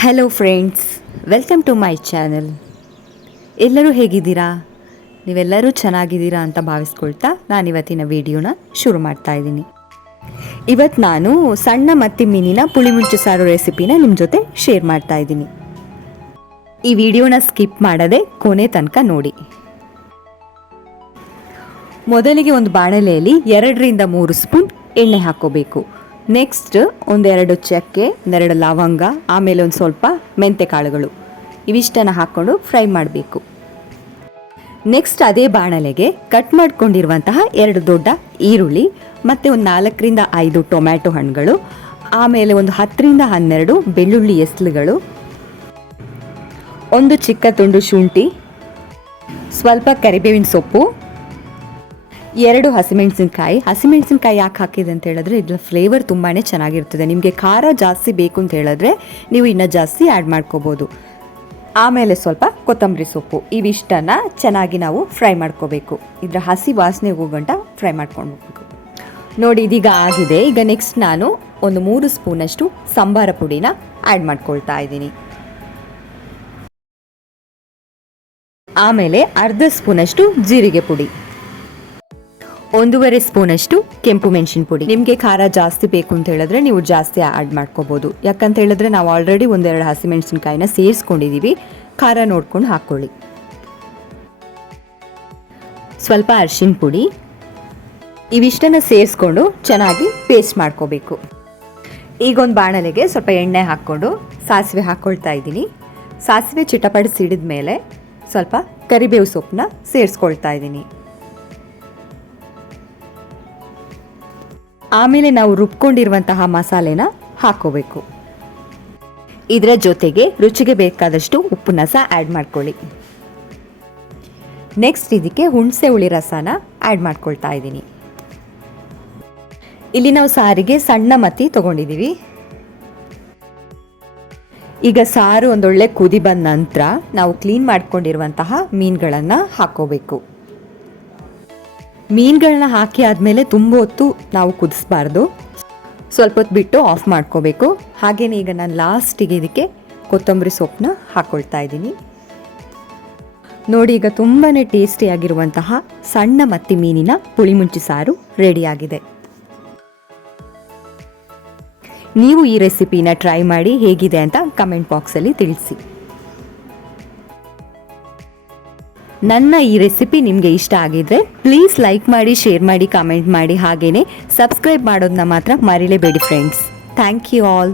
Hello friends welcome to my channel ಎಲ್ಲರೂ ಹೇಗಿದ್ದೀರಾ? ನೀವೆಲ್ಲರೂ ಚೆನ್ನಾಗಿದ್ದೀರಾ ಅಂತ ಭಾವಿಸ್ಕೊಳ್ತಾ ನಾನು ಇವತ್ತಿನ ವಿಡಿಯೋನ ಶುರು ಮಾಡ್ತಾ ಇದ್ದೀನಿ. ಇವತ್ತು ನಾನು ಸಣ್ಣ ಮತ್ತಿ ಮೀನಿನ ಪುಳಿಮುಂಚು ಸಾರು ರೆಸಿಪಿನ ನಿಮ್ಮ ಜೊತೆ ಶೇರ್ ಮಾಡ್ತಾ ಇದ್ದೀನಿ. ಈ ವಿಡಿಯೋನ ಸ್ಕಿಪ್ ಮಾಡದೆ ಕೊನೆ ತನಕ ನೋಡಿ. ಮೊದಲಿಗೆ ಒಂದು ಬಾಣಲೆಯಲ್ಲಿ ಎರಡರಿಂದ ಮೂರು ಸ್ಪೂನ್ ಎಣ್ಣೆ ಹಾಕೋಬೇಕು ನೆಕ್ಸ್ಟ್ ಒಂದೆರಡು ಚಕ್ಕೆ, ಒಂದೆರಡು ಲವಂಗ, ಆಮೇಲೆ ಒಂದು ಸ್ವಲ್ಪ ಮೆಂತೆ ಕಾಳುಗಳು ಇವಿಷ್ಟನ್ನು ಹಾಕ್ಕೊಂಡು ಫ್ರೈ ಮಾಡಬೇಕು. ನೆಕ್ಸ್ಟ್ ಅದೇ ಬಾಣಲೆಗೆ ಕಟ್ ಮಾಡ್ಕೊಂಡಿರುವಂತಹ ಎರಡು ದೊಡ್ಡ ಈರುಳ್ಳಿ, ಮತ್ತು ಒಂದು ನಾಲ್ಕರಿಂದ ಐದು ಟೊಮ್ಯಾಟೊ ಹಣ್ಣುಗಳು, ಆಮೇಲೆ ಒಂದು ಹತ್ತರಿಂದ ಹನ್ನೆರಡು ಬೆಳ್ಳುಳ್ಳಿ ಎಸ್ಲುಗಳು, ಒಂದು ಚಿಕ್ಕ ತುಂಡು ಶುಂಠಿ, ಸ್ವಲ್ಪ ಕರಿಬೇವಿನ ಸೊಪ್ಪು ಎರಡು ಹಸಿಮೆಣಸಿನ್ಕಾಯಿ. ಹಸಿಮೆಣಸಿನ್ಕಾಯಿ ಯಾಕೆ ಹಾಕಿದೆ ಅಂತ ಹೇಳಿದ್ರೆ ಇದ್ರ ಫ್ಲೇವರ್ ತುಂಬಾ ಚೆನ್ನಾಗಿರ್ತದೆ. ನಿಮಗೆ ಖಾರ ಜಾಸ್ತಿ ಬೇಕು ಅಂತ ಹೇಳಿದ್ರೆ, ನೀವು ಇನ್ನೂ ಜಾಸ್ತಿ ಆ್ಯಡ್ ಮಾಡ್ಕೋಬೋದು. ಆಮೇಲೆ ಸ್ವಲ್ಪ ಕೊತ್ತಂಬರಿ ಸೊಪ್ಪು. ಇವಿಷ್ಟನ್ನು ಚೆನ್ನಾಗಿ ನಾವು ಫ್ರೈ ಮಾಡ್ಕೋಬೇಕು. ಇದರ ಹಸಿ ವಾಸನೆ ಹೋಗಂಟ ಫ್ರೈ ಮಾಡ್ಕೊಂಡು ನೋಡಿ, ಇದೀಗ ಆಗಿದೆ. ಈಗ ನೆಕ್ಸ್ಟ್ ನಾನು ಒಂದು ಮೂರು ಸ್ಪೂನಷ್ಟು ಸಂಬಾರ ಪುಡಿನ ಆ್ಯಡ್ ಮಾಡ್ಕೊಳ್ತಾ ಇದ್ದೀನಿ. ಆಮೇಲೆ ಅರ್ಧ ಸ್ಪೂನಷ್ಟು ಜೀರಿಗೆ ಪುಡಿ. ಒಂದೂವರೆ ಸ್ಪೂನಷ್ಟು ಕೆಂಪು ಮೆಣಸಿನ ಪುಡಿ. ನಿಮಗೆ ಖಾರ ಜಾಸ್ತಿ ಬೇಕು ಅಂತ ಹೇಳಿದ್ರೆ ನೀವು ಜಾಸ್ತಿ ಆ್ಯಡ್ ಮಾಡ್ಕೋಬಹುದು ಯಾಕಂತ ಹೇಳಿದ್ರೆ ನಾವು ಆಲ್ರೆಡಿ ಒಂದೆರಡು ಹಸಿಮೆಣಸಿನ್ಕಾಯಿನ ಸೇರಿಸ್ಕೊಂಡಿದ್ದೀವಿ ಖಾರ ನೋಡ್ಕೊಂಡು ಹಾಕ್ಕೊಳ್ಳಿ. ಸ್ವಲ್ಪ ಅರಿಶಿನ ಪುಡಿ. ಇವಿಷ್ಟನ್ನು ಸೇರಿಸ್ಕೊಂಡು ಚೆನ್ನಾಗಿ ಪೇಸ್ಟ್ ಮಾಡ್ಕೋಬೇಕು. ಈಗ ಒಂದು ಬಾಣಲೆಗೆ ಸ್ವಲ್ಪ ಎಣ್ಣೆ ಹಾಕ್ಕೊಂಡು ಸಾಸಿವೆ ಹಾಕ್ಕೊಳ್ತಾ ಇದ್ದೀನಿ. ಸಾಸಿವೆ ಚಿಟಪಡಿಸಿ ಸಿಡಿದ ಮೇಲೆ ಸ್ವಲ್ಪ ಕರಿಬೇವು ಸೊಪ್ಪನ್ನ ಸೇರಿಸ್ಕೊಳ್ತಾ ಇದ್ದೀನಿ. ಆಮೇಲೆ ನಾವು ರುಬ್ಕೊಂಡಿರುವಂತಹ ಮಸಾಲೆನ ಹಾಕೋಬೇಕು. ಇದರ ಜೊತೆಗೆ ರುಚಿಗೆ ಬೇಕಾದಷ್ಟು ಉಪ್ಪನ್ನ ಸಹ ಆ್ಯಡ್ ಮಾಡ್ಕೊಳ್ಳಿ. ನೆಕ್ಸ್ಟ್ ಇದಕ್ಕೆ ಹುಣಸೆ ಹುಳಿ ರಸನ ಆ್ಯಡ್ ಮಾಡ್ಕೊಳ್ತಾ ಇದ್ದೀನಿ. ಇಲ್ಲಿ ನಾವು ಸಾರಿಗೆ ಸಣ್ಣ ಮತ್ತಿ ತಗೊಂಡಿದ್ದೀವಿ. ಈಗ ಸಾರು ಒಂದೊಳ್ಳೆ ಕುದಿ ಬಂದ ನಂತರ ನಾವು ಕ್ಲೀನ್ ಮಾಡ್ಕೊಂಡಿರುವಂತಹ ಮೀನುಗಳನ್ನು ಹಾಕೋಬೇಕು. ಮೀನುಗಳನ್ನ ಹಾಕಿ ಆದಮೇಲೆ ತುಂಬ ಹೊತ್ತು ನಾವು ಕುದಿಸ್ಬಾರ್ದು. ಸ್ವಲ್ಪ ಹೊತ್ತು ಬಿಟ್ಟು ಆಫ್ ಮಾಡ್ಕೋಬೇಕು. ಹಾಗೆಯೇ ಈಗ ನಾನು ಲಾಸ್ಟಿಗೆ ಇದಕ್ಕೆ ಕೊತ್ತಂಬರಿ ಸೊಪ್ಪನ್ನ ಹಾಕ್ಕೊಳ್ತಾ ಇದ್ದೀನಿ. ನೋಡಿ ಈಗ ತುಂಬಾ ಟೇಸ್ಟಿಯಾಗಿರುವಂತಹ ಸಣ್ಣ ಮತ್ತಿ ಮೀನಿನ ಪುಳಿಮುಂಚಿ ಸಾರು ರೆಡಿಯಾಗಿದೆ ನೀವು ಈ ರೆಸಿಪಿನ ಟ್ರೈ ಮಾಡಿ ಹೇಗಿದೆ ಅಂತ ಕಮೆಂಟ್ ಬಾಕ್ಸಲ್ಲಿ ತಿಳಿಸಿ. ನನ್ನ ಈ ರೆಸಿಪಿ ನಿಮಗೆ ಇಷ್ಟ ಆಗಿದ್ರೆ ಪ್ಲೀಸ್ ಲೈಕ್ ಮಾಡಿ ಶೇರ್ ಮಾಡಿ ಕಮೆಂಟ್ ಮಾಡಿ ಹಾಗೇನೆ ಸಬ್ಸ್ಕ್ರೈಬ್ ಮಾಡೋದನ್ನ ಮಾತ್ರ ಮರಿಲೇಬೇಡಿ ಫ್ರೆಂಡ್ಸ್ ಥ್ಯಾಂಕ್ ಯು ಆಲ್